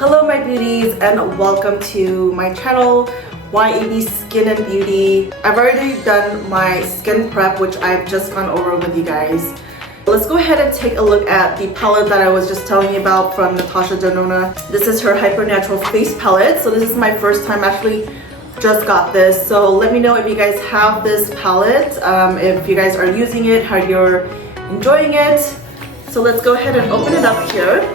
Hello my beauties and welcome to my channel, y.a.b Skin and Beauty. I've already done my skin prep, which I've just gone over with you guys. Let's go ahead and take a look at the palette that I was just telling you about from Natasha DENONA. This is her Hyper Natural Face Palette. So this is my first time, actually just got this. So let me know if you guys have this palette, if you guys are using it, how you're enjoying it. So let's go ahead and open it up here.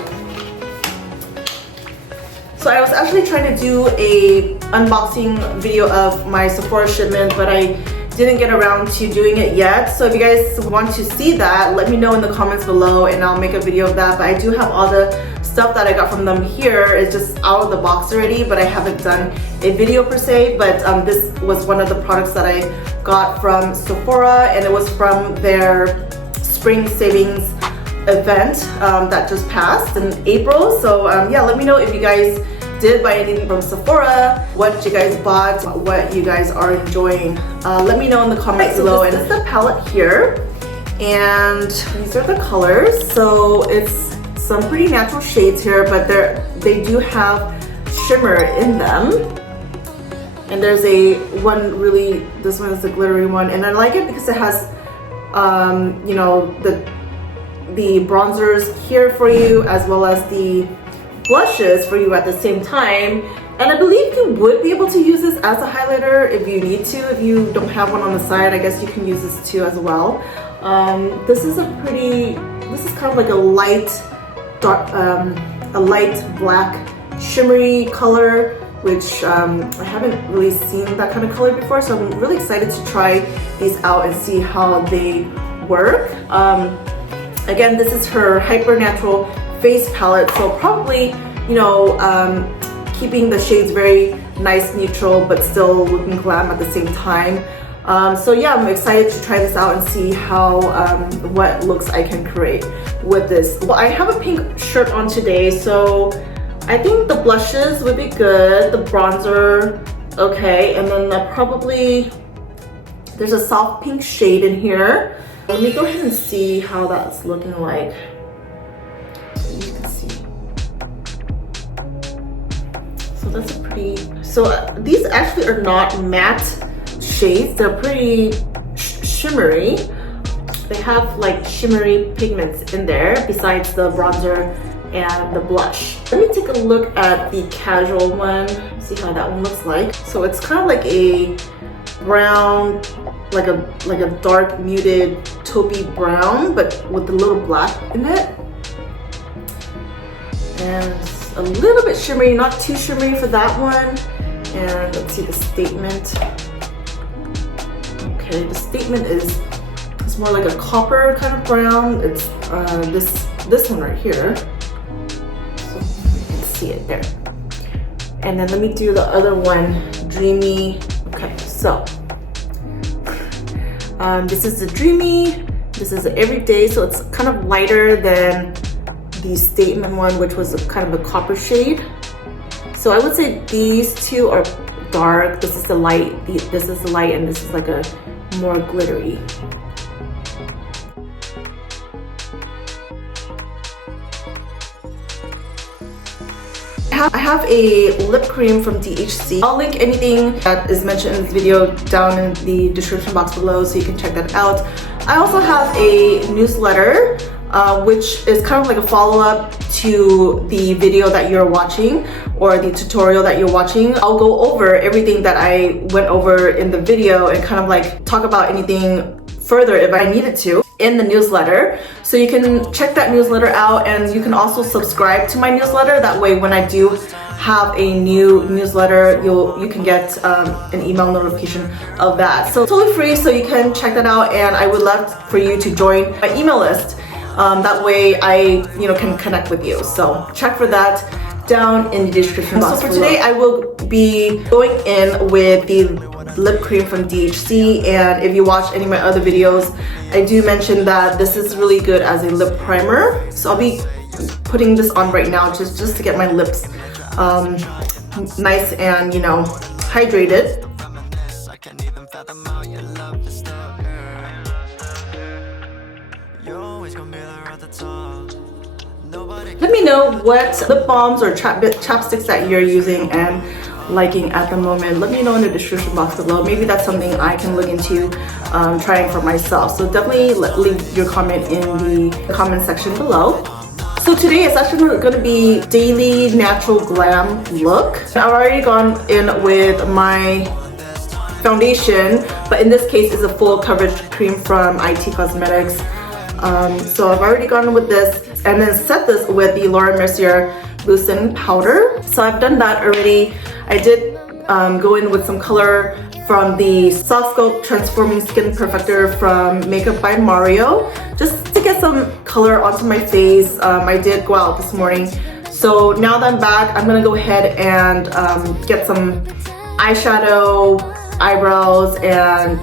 So I was actually trying to do a unboxing video of my Sephora shipment, but I didn't get around to doing it yet. So if you guys want to see that, let me know in the comments below and I'll make a video of that. But I do have all the stuff that I got from them here. It's just out of the box already, but I haven't done a video per se. But this was one of the products that I got from Sephora, and it was from their spring savings event that just passed in April. So yeah, let me know if you guys did buy anything from Sephora, what you guys bought, what you guys are enjoying. Let me know in the comments below. And this is the palette here, and these are the colors. So it's some pretty natural shades here, but they do have shimmer in them. And there's this one is the glittery one, and I like it because it has you know, the bronzers here for you, as well as the blushes for you at the same time. And I believe you would be able to use this as a highlighter if you need to. If you don't have one on the side, I guess you can use this too as well. This is kind of like a light black shimmery color, which I haven't really seen that kind of color before, so I'm really excited to try these out and see how they work. Again, this is her Hyper Natural Face Palette, so probably, you know, keeping the shades very nice, neutral, but still looking glam at the same time. So yeah, I'm excited to try this out and see how what looks I can create with this. Well, I have a pink shirt on today, so I think the blushes would be good, the bronzer, okay, and then there's a soft pink shade in here. Let me go ahead and see how that's looking like. You can see. So that's a pretty, these actually are not matte shades, they're pretty shimmery. They have like shimmery pigments in there besides the bronzer and the blush. Let me take a look at the casual one, see how that one looks like. So it's kind of like a brown, like a dark muted taupey brown, but with a little black in it. And a little bit shimmery, not too shimmery for that one. And let's see the statement. Okay, the statement is more like a copper kind of brown. It's this one right here. So you can see it there. And then let me do the other one, Dreamy. Okay, so this is the Dreamy, this is the Everyday, so it's kind of lighter than the Statement one, which was kind of a copper shade. So I would say these two are dark, this is the light, this is the light, and this is like a more glittery. I have a lip cream from DHC. I'll link anything that is mentioned in this video down in the description box below so you can check that out. I also have a newsletter which is kind of like a follow-up to the video that you're watching or the tutorial that you're watching. I'll go over everything that I went over in the video and kind of like talk about anything further if I needed to in the newsletter. So you can check that newsletter out, and you can also subscribe to my newsletter. That way when I do have a new newsletter, you can get an email notification of that. So totally free, so you can check that out, and I would love for you to join my email list. That way I can connect with you. So check for that down in the description box. So for today I will be going in with the lip cream from DHC, and if you watch any of my other videos, I do mention that this is really good as a lip primer. So I'll be putting this on right now just to get my lips nice and hydrated. Let me know what lip balms or chapsticks that you're using and liking at the moment. Let me know in the description box below. Maybe that's something I can look into trying for myself. So definitely leave your comment in the comment section below. So today is actually going to be daily natural glam look. I've already gone in with my foundation, but in this case it's a full coverage cream from IT Cosmetics. So I've already gone with this and then set this with the Laura Mercier Loosen Powder. So I've done that already. I did go in with some color from the Softsculpt Transforming Skin Perfector from Makeup by Mario, just to get some color onto my face. I did go out this morning. So now that I'm back, I'm gonna go ahead and get some eyeshadow, eyebrows, and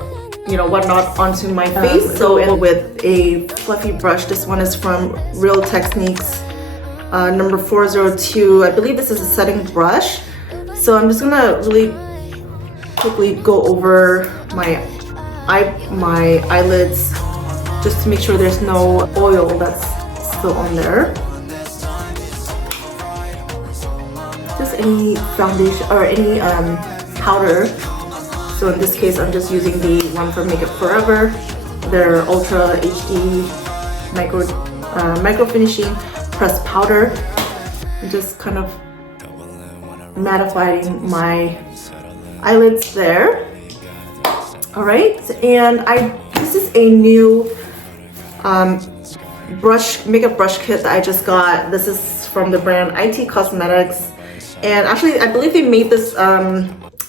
whatnot onto my face. So with a fluffy brush, this one is from Real Techniques number 402. I believe this is a setting brush. So I'm just gonna really quickly go over my eyelids just to make sure there's no oil that's still on there. Just any foundation or any powder. So in this case, I'm just using the one from Makeup Forever, their Ultra HD micro finishing pressed powder. I'm just kind of mattifying my eyelids there. All right, and this is a new makeup brush kit that I just got. This is from the brand IT Cosmetics, and actually I believe they made this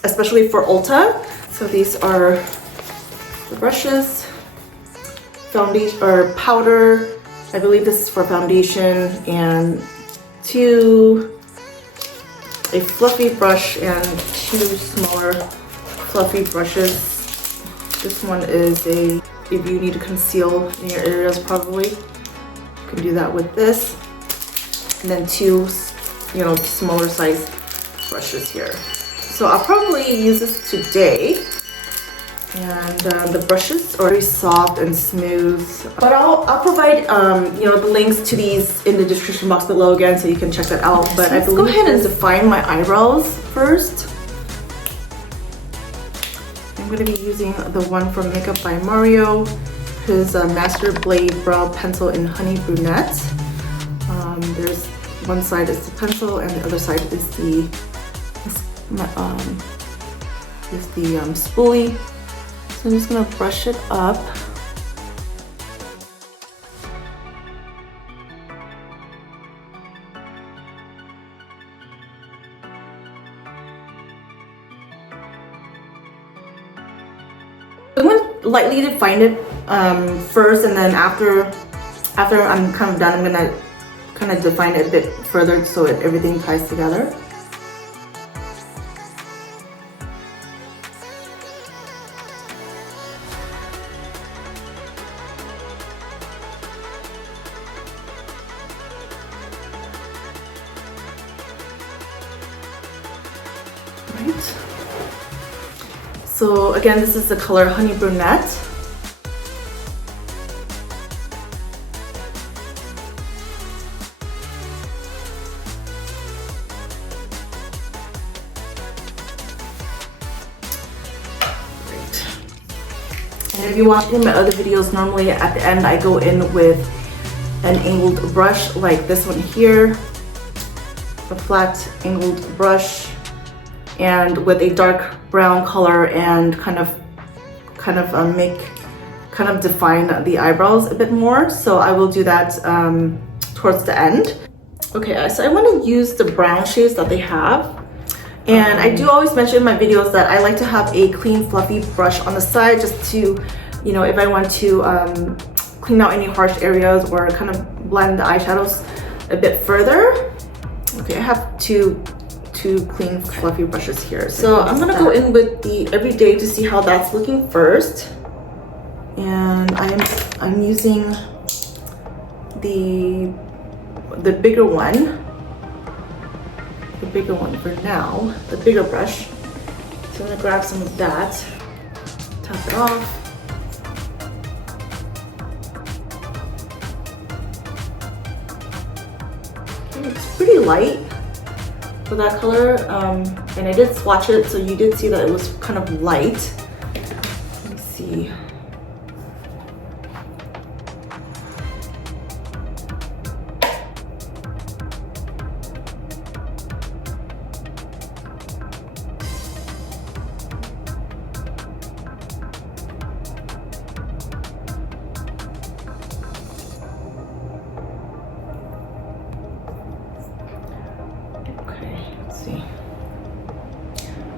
especially for Ulta. So these are the brushes, foundation or powder. I believe this is for foundation, and a fluffy brush and two smaller fluffy brushes. This one is if you need to conceal in your areas, probably you can do that with this, and then two smaller size brushes here. So I'll probably use this today, and the brushes are very soft and smooth. But I'll provide the links to these in the description box below again, so you can check that out. But let's go ahead and define my eyebrows first. I'm going to be using the one from Makeup by Mario, his Master Blade Brow Pencil in Honey Brunette. There's one side is the pencil and the other side is the spoolie. So I'm just gonna brush it up. I'm gonna lightly define it first, and then after I'm kind of done, I'm gonna kind of define it a bit further so everything ties together. So again, this is the color Honey Brunette. And if you watch any of my other videos, normally at the end I go in with an angled brush like this one here, a flat angled brush, and with a dark brown color, and kind of define the eyebrows a bit more. So I will do that towards the end. Okay, so I want to use the brown shades that they have. And I do always mention in my videos that I like to have a clean fluffy brush on the side, just to, if I want to clean out any harsh areas or kind of blend the eyeshadows a bit further. Okay, I have two clean fluffy brushes here. So I'm gonna go in with the Everyday to see how that's looking first. And I'm using the bigger one. The bigger one for now, the bigger brush. So I'm gonna grab some of that, tap it off. It's pretty light for that color, and I did swatch it, so you did see that it was kind of light. Let me see.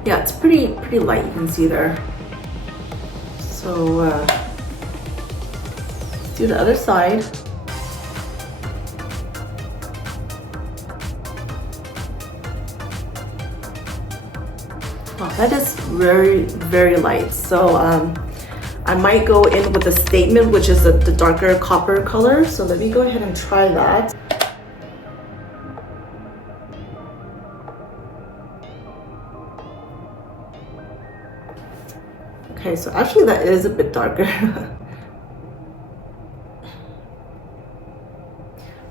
Yeah, it's pretty light, you can see there. So let's do the other side. Wow, that is very light. So I might go in with a statement, which is the darker copper color. So let me go ahead and try that. Okay, so actually that is a bit darker.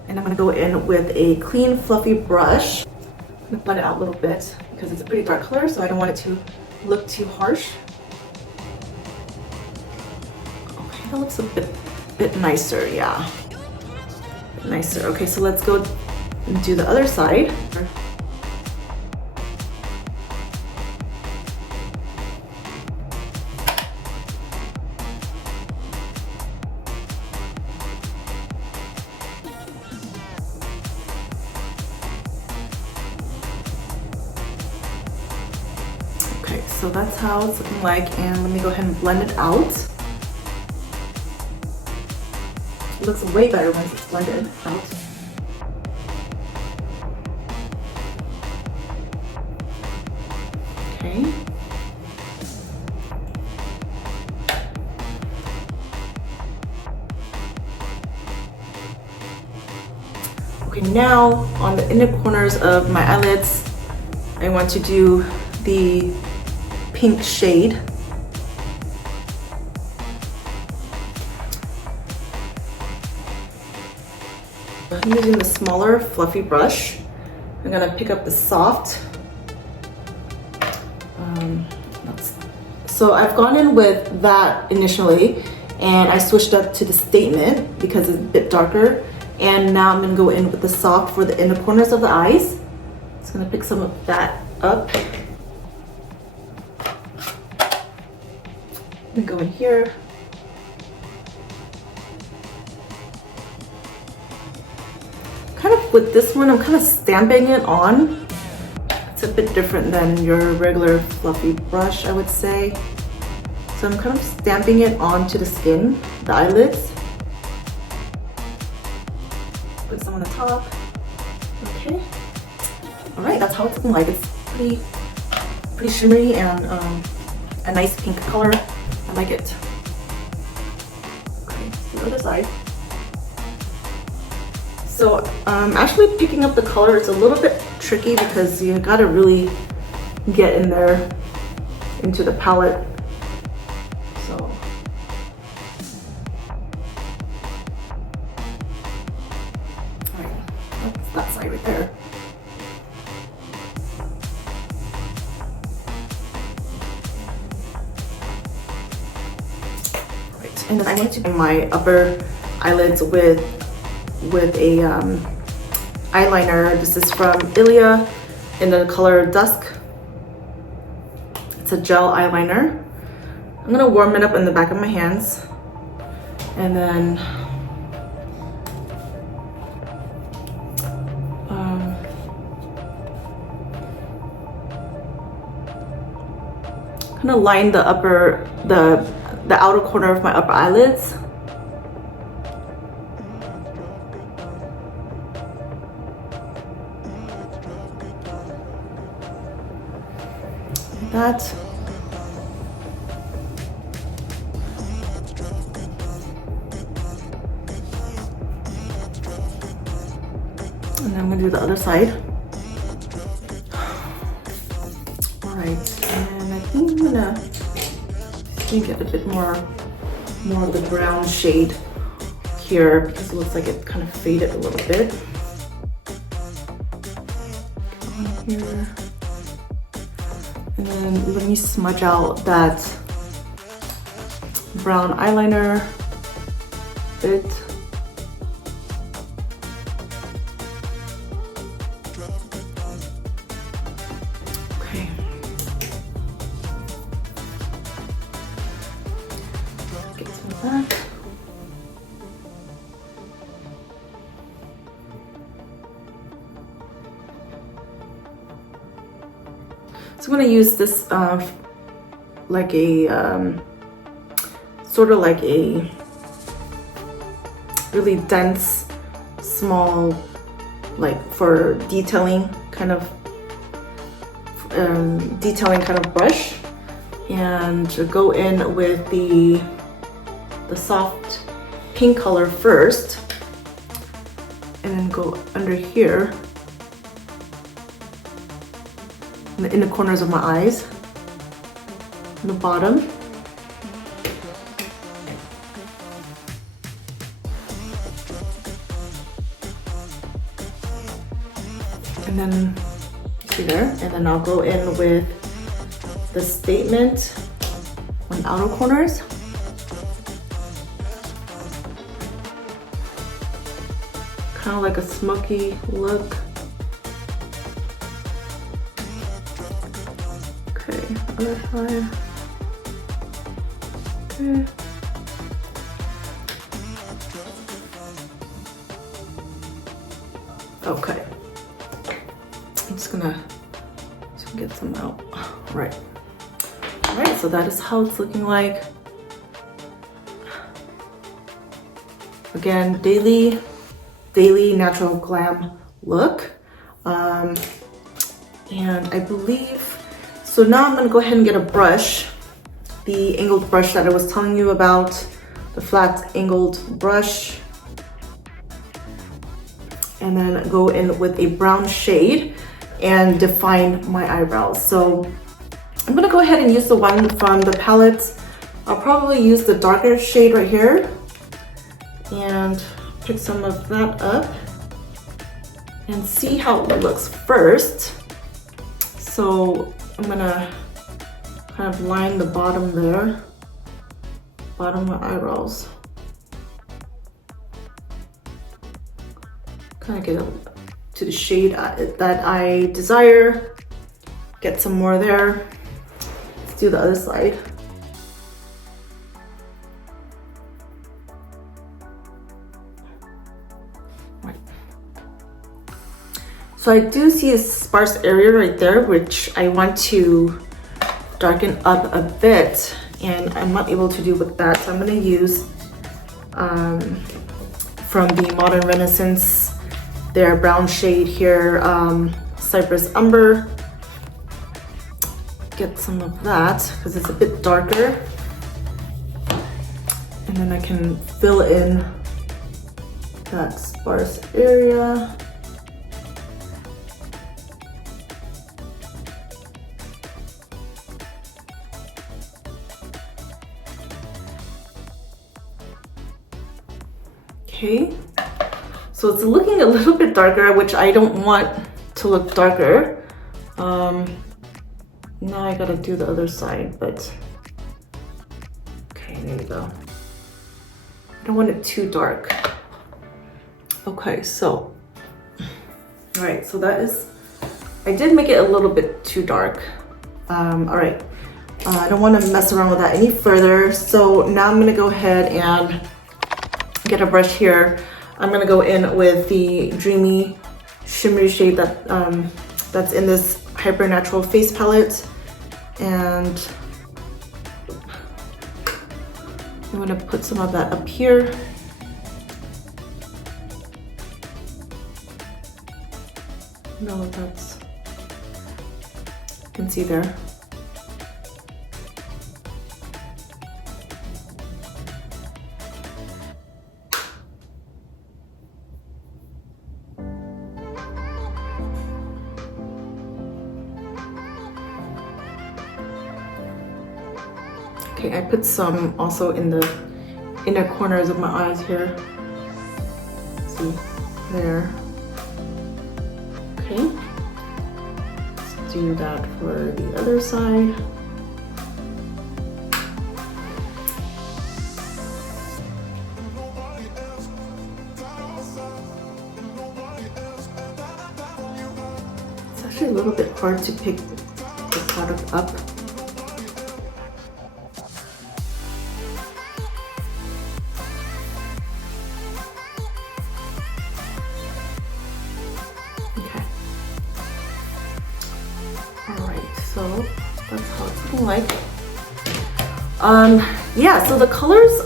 And I'm gonna go in with a clean, fluffy brush. I'm gonna blend it out a little bit because it's a pretty dark color, so I don't want it to look too harsh. Okay, that looks a bit nicer, yeah. Nicer. Okay, so let's go and do the other side. Okay, so that's how it's looking like, and let me go ahead and blend it out. It looks way better once it's blended out. Okay. Okay, now on the inner corners of my eyelids, I want to do the pink shade. I'm using the smaller fluffy brush. I'm gonna pick up the soft. So I've gone in with that initially, and I switched up to the statement because it's a bit darker. And now I'm gonna go in with the soft for the inner corners of the eyes. Just gonna pick some of that up. I'm gonna go in here. Kind of with this one, I'm kind of stamping it on. It's a bit different than your regular fluffy brush, I would say. So I'm kind of stamping it onto the skin, the eyelids. Put some on the top. Okay. All right, that's how it's looking like. It's pretty shimmery and a nice pink color. I like it. Okay, the other side. So actually picking up the color is a little bit tricky because you gotta really get in there into the palette. So alright, that's that side right there. Alright, and then I want to do my upper eyelids with a eyeliner. This is from y.a.b in the color Dusk. It's a gel eyeliner. I'm gonna warm it up in the back of my hands, and then kind of line the outer corner of my upper eyelids. That. And then I'm gonna do the other side. All right, and I think I'm gonna get a bit more of the brown shade here because it looks like it kind of faded a little bit. here. And then let me smudge out that brown eyeliner bit. Okay. Get some of that. So I'm gonna use this like a sort of like a really dense, small, like for detailing kind of brush, and go in with the soft pink color first, and then go under here in the corners of my eyes, in the bottom. And then, see there? And then I'll go in with the statement on the outer corners. Kind of like a smoky look. Okay, other side. Okay. Okay. I'm just gonna get some out. Right. All right, so that is how it's looking like. Again, daily natural glam look. And I believe, so now I'm gonna go ahead and get a brush, the angled brush that I was telling you about, the flat angled brush, and then go in with a brown shade and define my eyebrows. So I'm gonna go ahead and use the one from the palette. I'll probably use the darker shade right here and pick some of that up and see how it looks first. So I'm gonna kind of line the bottom there, bottom of my eyebrows. Kind of get to the shade that I desire. Get some more there. Let's do the other side. Right. So I do see a sparse area right there, which I want to darken up a bit, and I'm not able to do with that. So I'm gonna use from the Modern Renaissance, their brown shade here, Cypress Umber. Get some of that because it's a bit darker. And then I can fill in that sparse area. Okay. So it's looking a little bit darker, which I don't want to look darker. Now I gotta do the other side, but okay, there we go. I don't want it too dark. Okay, so, all right, so that is, I did make it a little bit too dark. All right, I don't wanna mess around with that any further. So now I'm gonna go ahead and get a brush here. I'm gonna go in with the Dreamy Shimmery shade that that's in this Hyper Natural Face Palette, and I'm gonna put some of that up here. No, that's, you can see there. Okay, I put some also in the inner corners of my eyes here. See, there. Okay. do that for the other side. It's actually a little bit hard to pick the product up. So that's how it's looking like. Yeah, so the colors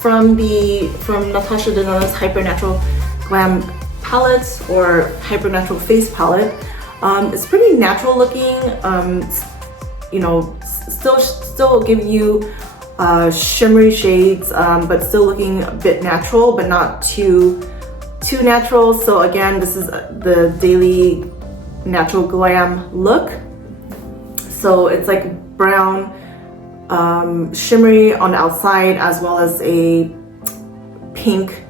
from Natasha DENONA's Hyper Natural Glam palette or Hyper Natural Face palette, it's pretty natural looking. You know, still giving you shimmery shades, but still looking a bit natural, but not too natural. So again, this is the Daily Natural Glam look. So it's like brown, shimmery on the outside, as well as a pink,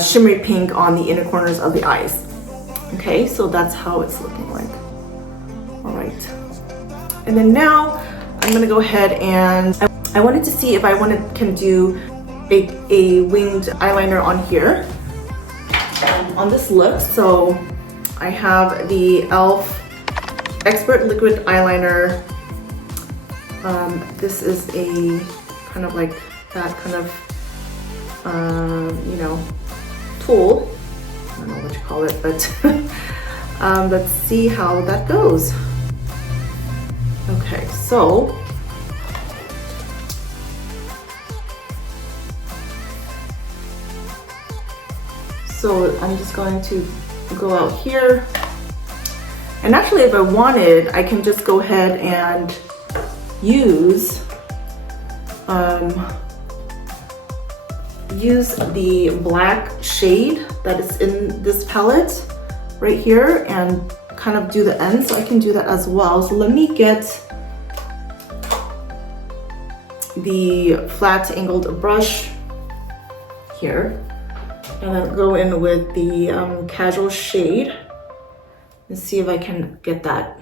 shimmery pink on the inner corners of the eyes. Okay, so that's how it's looking like. All right. And then now I'm gonna go ahead and I wanted to see if I can do a winged eyeliner on here, on this look. So I have the e.l.f. Expert Liquid Eyeliner. This is a kind of like that kind of, you know, tool. I don't know what you call it, but let's see how that goes. Okay, so I'm just going to go out here. And actually, if I wanted, I can just go ahead and use the black shade that is in this palette right here and kind of do the ends. So I can do that as well. So let me get the flat angled brush here and then go in with the casual shade. Let's see if I can get that.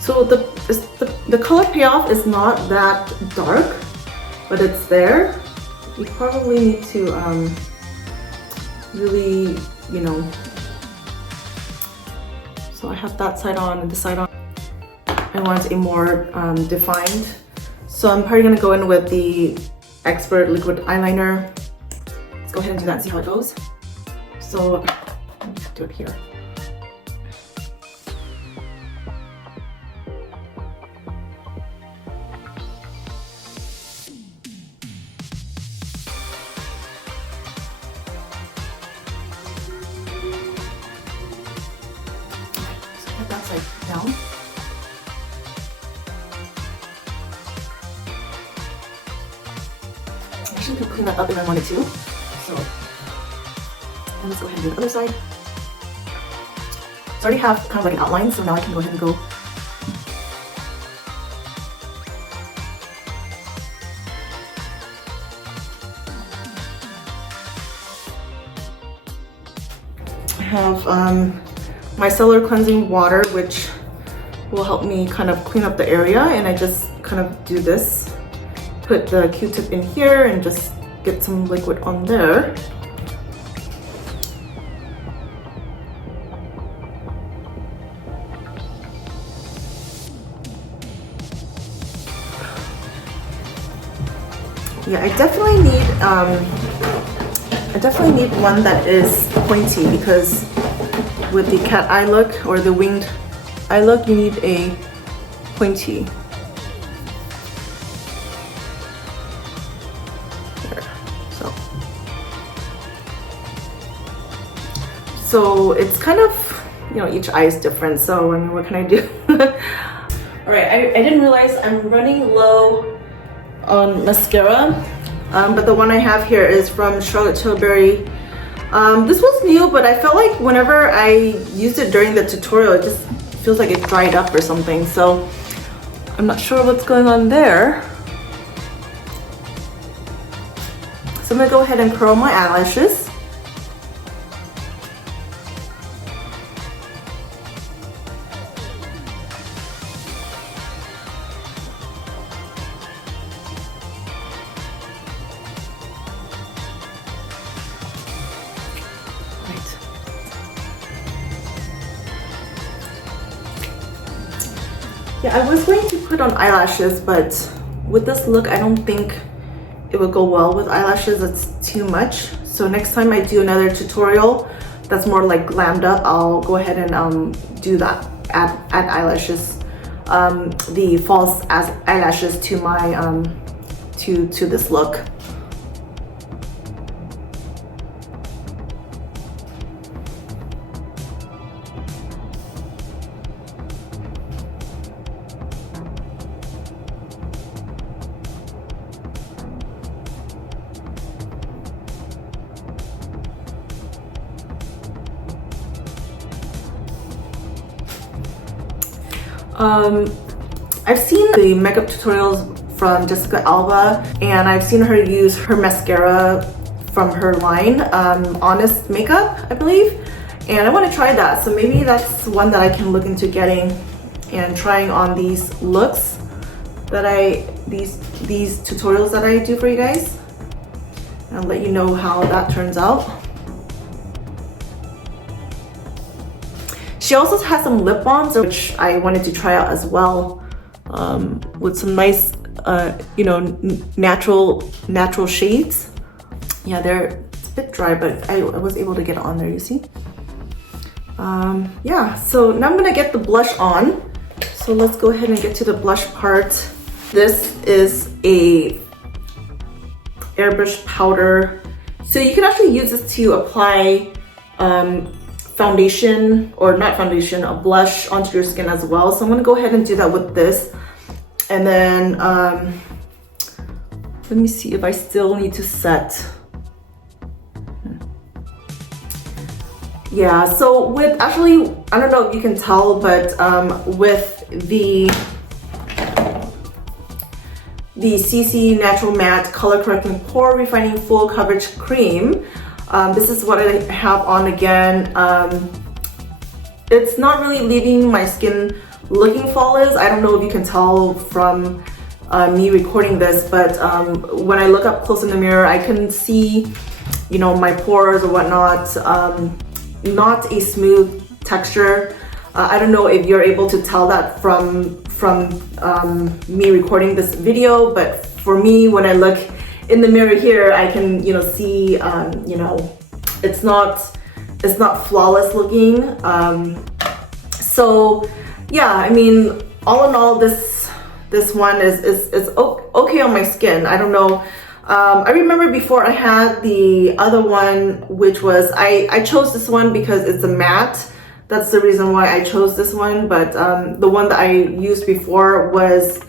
So the color payoff is not that dark, but it's there. You probably need to really, you know. So I have that side on and this side on. I want a more defined. So I'm probably gonna go in with the Expert Liquid Eyeliner. Let's go ahead and do that and see how it goes. So let me do it here. That side down. I actually could clean that up if I wanted to. So, and let's go ahead and do the other side. So I already have kind of like an outline, so now I can go ahead and go. I have micellar cleansing water, which will help me kind of clean up the area, and I just kind of do this, put the Q-tip in here and just get some liquid on there. Yeah, I definitely need one that is pointy, because with the cat eye look or the winged eye look, you need a pointy. There. So it's kind of, you know, each eye is different. So I mean, what can I do? All right, I didn't realize I'm running low on mascara, but the one I have here is from Charlotte Tilbury. This was new, but I felt like whenever I used it during the tutorial, it just feels like it dried up or something. So I'm not sure what's going on there. So I'm gonna go ahead and curl my eyelashes. Yeah, I was going to put on eyelashes, but with this look, I don't think it would go well with eyelashes. It's too much. So next time I do another tutorial that's more like glammed up, I'll go ahead and do that. Add eyelashes, the false eyelashes to my to this look. I've seen the makeup tutorials from Jessica Alba, and I've seen her use her mascara from her line, Honest Makeup, I believe, and I want to try that. So maybe that's one that I can look into getting and trying on these looks that these tutorials that I do for you guys, and I'll let you know how that turns out. She also has some lip balms, which I wanted to try out as well, with some nice, you know, natural shades. Yeah, it's a bit dry, but I was able to get it on there, you see? Yeah, so now I'm gonna get the blush on. So let's go ahead and get to the blush part. This is a airbrush powder. So you can actually use this to apply foundation, or not foundation, a blush onto your skin as well. So I'm gonna go ahead and do that with this. And then let me see if I still need to set. Yeah, so with actually, I don't know if you can tell, but with the CC Natural Matte Color Correcting Pore Refining Full Coverage Cream, this is what I have on again. It's not really leaving my skin looking flawless. I don't know if you can tell from me recording this, but when I look up close in the mirror, I can see, you know, my pores or whatnot. Not a smooth texture. I don't know if you're able to tell that from me recording this video, but for me, when I look in the mirror here, I can, you know, see, you know, it's not flawless looking. So yeah, I mean, all in all, this one is okay on my skin. I don't know. I remember before I had the other one, which was, I chose this one because it's a matte. That's the reason why I chose this one. But the one that I used before was,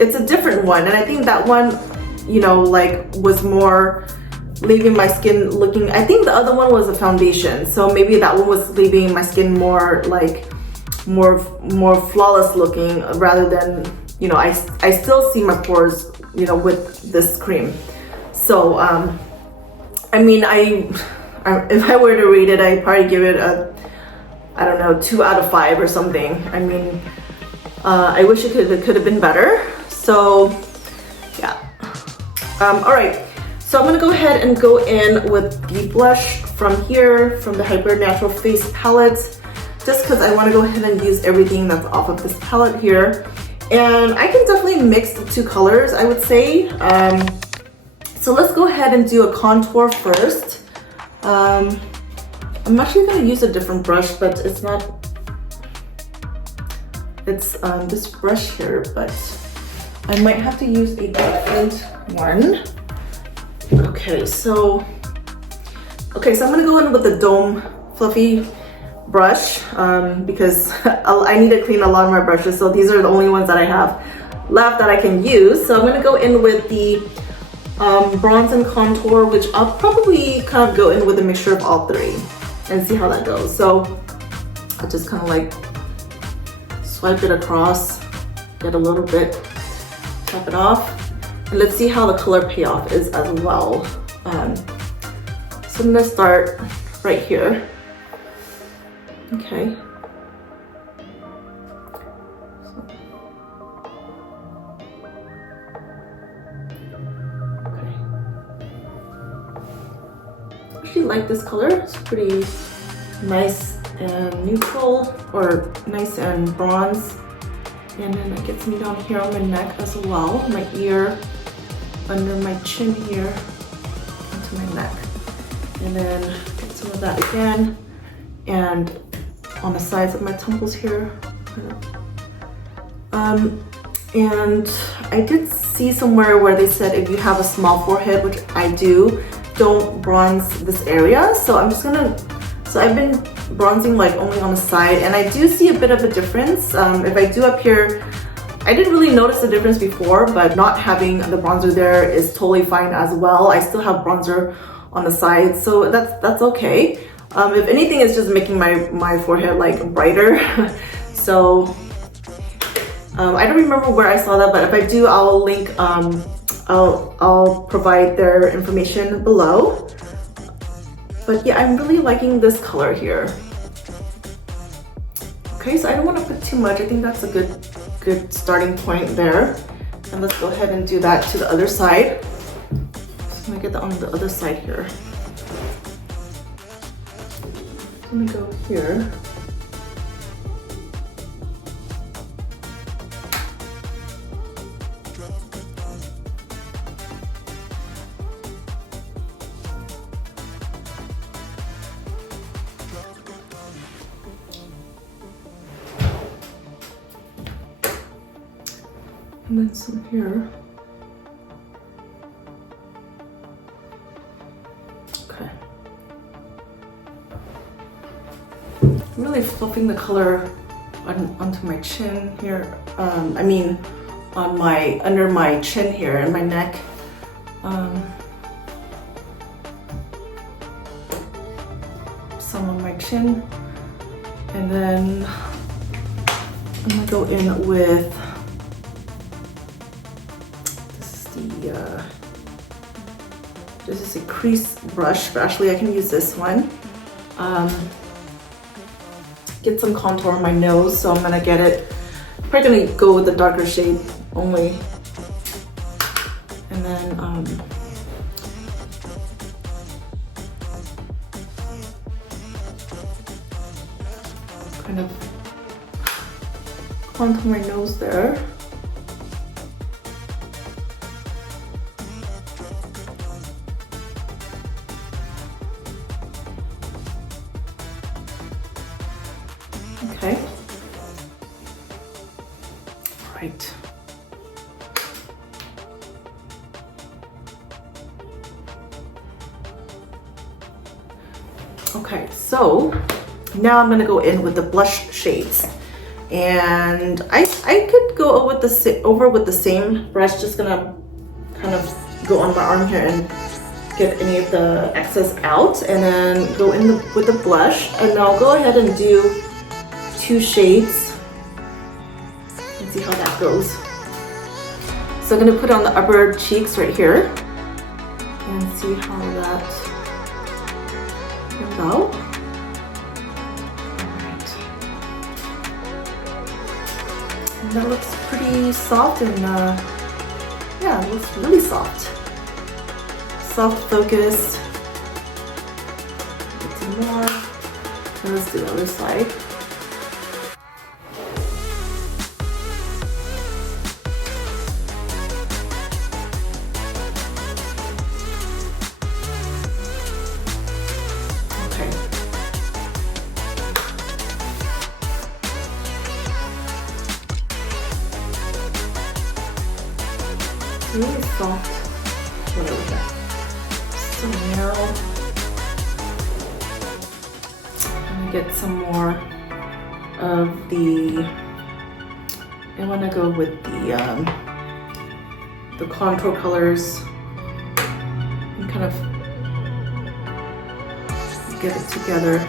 it's a different one. And I think that one, you know, like was more leaving my skin looking, I think the other one was a foundation. So maybe that one was leaving my skin more like, more flawless looking rather than, you know, I still see my pores, you know, with this cream. So I mean, if I were to rate it, I'd probably give it a, I don't know, 2 out of 5 or something. I mean, I wish it could have been better. So yeah. All right, so I'm gonna go ahead and go in with the blush from here, from the Hyper Natural Face palette, just because I want to go ahead and use everything that's off of this palette here. And I can definitely mix the two colors, I would say. So let's go ahead and do a contour first. I'm actually going to use a different brush, but it's not, it's this brush here, but I might have to use a different one. Okay, so I'm going to go in with the Dome Fluffy brush because I need to clean a lot of my brushes, so these are the only ones that I have left that I can use. So I'm going to go in with the bronze and contour, which I'll probably kind of go in with a mixture of all three and see how that goes. So I'll just kind of like swipe it across. get a little bit, tap it off. And let's see how the color payoff is as well. So I'm gonna start right here. Okay. I actually like this color. It's pretty nice and neutral, or nice and bronze. And then it gets me down here on my neck as well, my ear, under my chin here, onto my neck. And then get some of that again, and on the sides of my temples here. And I did see somewhere where they said if you have a small forehead, which I do, don't bronze this area. So I'm just gonna, so I've been bronzing like only on the side, and I do see a bit of a difference. If I do up here, I didn't really notice the difference before, but not having the bronzer there is totally fine as well. I still have bronzer on the side, so that's okay. If anything, it's just making my forehead like brighter. So I don't remember where I saw that, but if I do, I'll link, I'll provide their information below. But yeah, I'm really liking this color here. Okay, so I don't want to put too much. I think that's a good starting point there. And let's go ahead and do that to the other side. Just gonna get that on the other side here. Let me go here. And then some here. Okay. I'm really fluffing the color onto my chin here. I mean, on my, under my chin here and my neck. Some on my chin. And then I'm gonna go in with this is a crease brush, but actually I can use this one. Get some contour on my nose, so I'm gonna get it, I'm probably gonna go with the darker shade only. And then kind of contour my nose there. Okay. Right. Okay, so now I'm gonna go in with the blush shades, and I could go over with the same brush. Just gonna kind of go on my arm here and get any of the excess out, and then go in with the blush, and I'll go ahead and do 2 shades and see how that goes. So I'm gonna put on the upper cheeks right here and see how that will go. Alright. And that looks pretty soft, and yeah, it looks really soft. Soft focused. Get some more. And let's do the other side. Really soft. Whatever that. So narrow. I'm gonna get some more of the. I want to go with the contour colors and kind of get it together.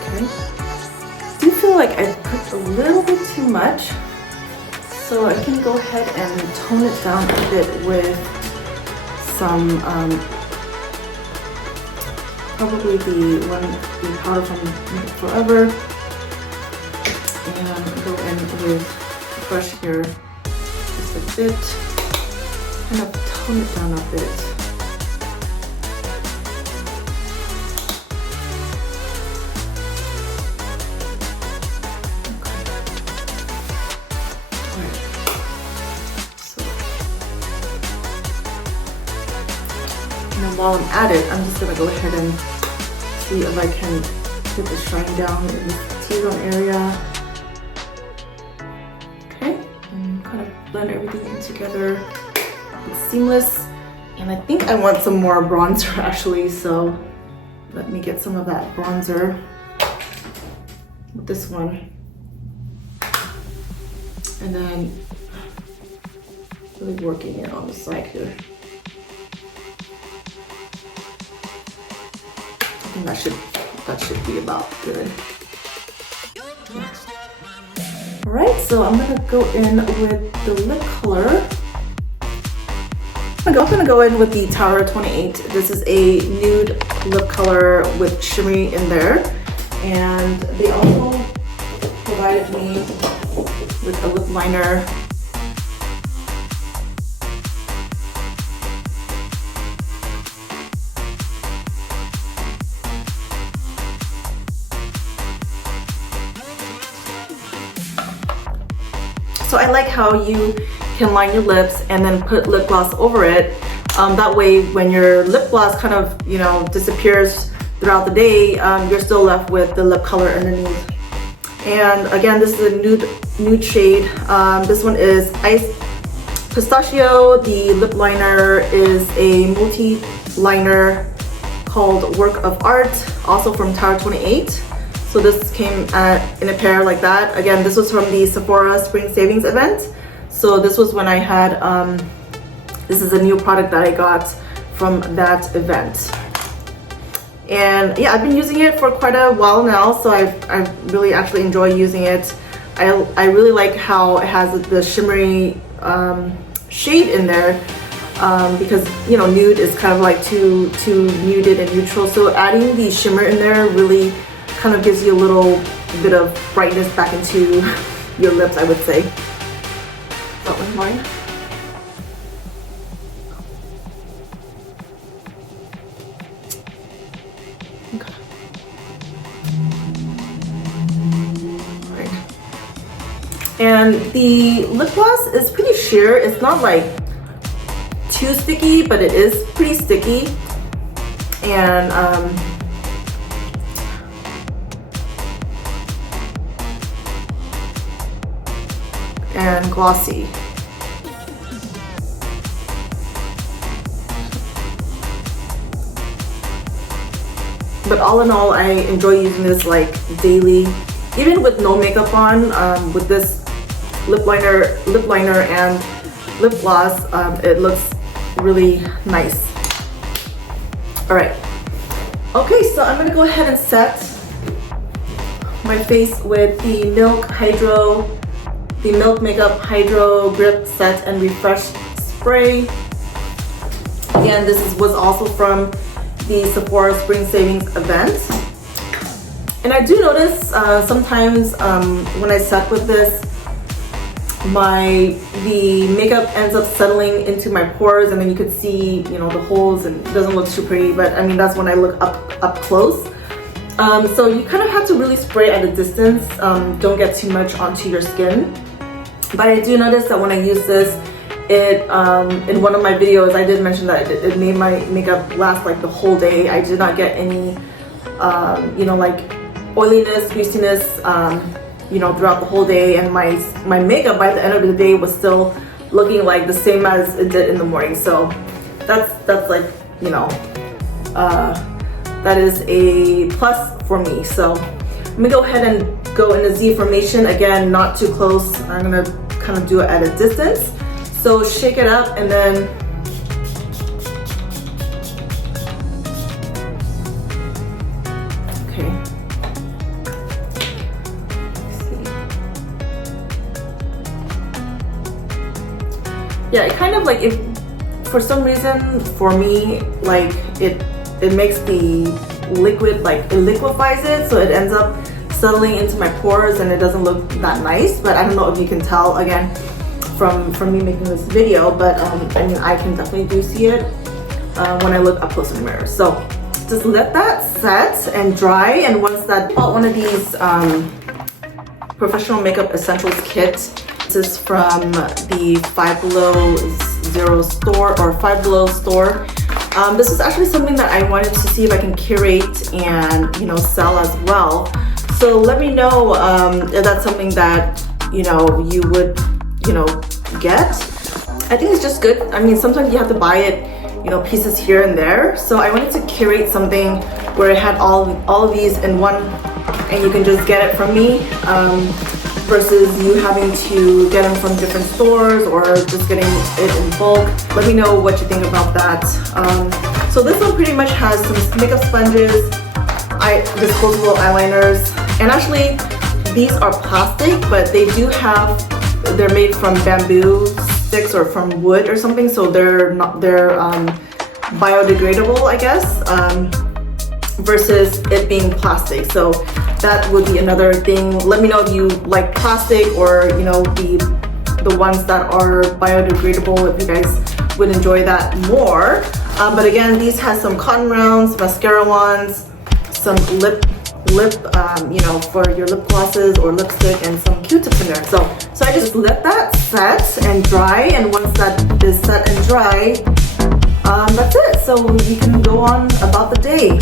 Okay. feel like I put a little bit too much. So I can go ahead and tone it down a bit with some, probably the powder from Makeup Forever. And go in with the brush here just a bit. Kind of tone it down a bit. And while I'm at it, I'm just gonna go ahead and see if I can get the shine down in the T-zone area. Okay, and kind of blend everything in together. It's seamless. And I think I want some more bronzer actually, so let me get some of that bronzer with this one. And then really working it on the side here. That should be about good. Yeah. All right, so I'm gonna go in with the lip color. I'm gonna go in with the Tower 28. This is a nude lip color with shimmery in there, and they also provided me with a lip liner. So I like how you can line your lips and then put lip gloss over it. That way when your lip gloss kind of, you know, disappears throughout the day, you're still left with the lip color underneath. And again, this is a nude shade. This one is Ice Pistachio. The lip liner is a multi-liner called Work of Art, also from Tower 28. So this came in a pair like that. Again, this was from the Sephora Spring Savings event. So this was when I had, this is a new product that I got from that event. And yeah, I've been using it for quite a while now, so I really actually enjoy using it. I really like how it has the shimmery shade in there, because, you know, nude is kind of like too muted and neutral. So adding the shimmer in there really kind of gives you a little bit of brightness back into your lips, I would say. That one's mine. Okay. Alright. And the lip gloss is pretty sheer. It's not like too sticky, but it is pretty sticky. And glossy. But all in all, I enjoy using this like daily, even with no makeup on. With this lip liner and lip gloss, it looks really nice. All right. Okay, so I'm gonna go ahead and set my face with the Milk Makeup Hydro Grip Set and Refresh Spray. Again, this was also from the Sephora Spring Savings event. And I do notice sometimes when I set with this, the makeup ends up settling into my pores, and then you could see, you know, the holes, and it doesn't look too pretty. But I mean, that's when I look up close. So you kind of have to really spray at a distance. Don't get too much onto your skin. But I do notice that when I use this, it in one of my videos I did mention that it made my makeup last like the whole day. I did not get any you know, like oiliness, greasiness, you know, throughout the whole day, and my makeup by the end of the day was still looking like the same as it did in the morning. So that's like, you know, that is a plus for me. So I'm gonna go ahead and go in a Z formation. Again, not too close. I'm gonna kind of do it at a distance. So shake it up, and then okay. of like, if for some reason for me, like it makes the liquid, like it liquefies it, so it ends up settling into my pores and it doesn't look that nice. But I don't know if you can tell again from me making this video, but I mean, I can definitely do see it when I look up close in the mirror. So just let that set and dry, and once that, I bought one of these professional makeup essentials kit. This is from the Five Below Zero store, or Five Below store. This is actually something that I wanted to see if I can curate and, you know, sell as well. So let me know if that's something that, you know, you would, you know, get. I think it's just good. I mean, sometimes you have to buy it, you know, pieces here and there. So I wanted to curate something where it had all of these in one, and you can just get it from me, versus you having to get them from different stores or just getting it in bulk. Let me know what you think about that. So this one pretty much has some makeup sponges, disposable eyeliners, and actually these are plastic, but they do have, they're made from bamboo sticks or from wood or something, so they're biodegradable, I guess, versus it being plastic. So that would be another thing. Let me know if you like plastic, or, you know, the ones that are biodegradable, if you guys would enjoy that more. But again, these has some cotton rounds, mascara wands, some lip, you know, for your lip glosses or lipstick, and some Q-tips in there. So I just let that set and dry, and once that is set and dry, that's it. So you can go on about the day.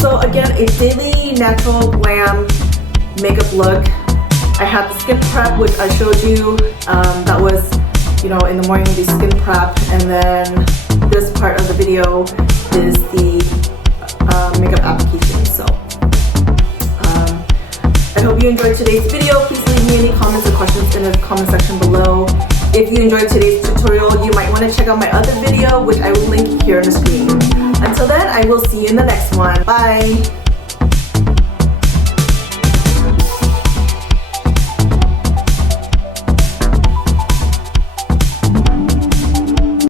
So again, a daily natural glam makeup look. I have the skin prep, which I showed you. That was, you know, in the morning, the skin prep, and then this part of the video is the makeup application. So I hope you enjoyed today's video. Please leave me any comments or questions in the comment section below. If you enjoyed today's tutorial, you might want to check out my other video, which I will link here on the screen. Until then, I will see you in the next one. Bye!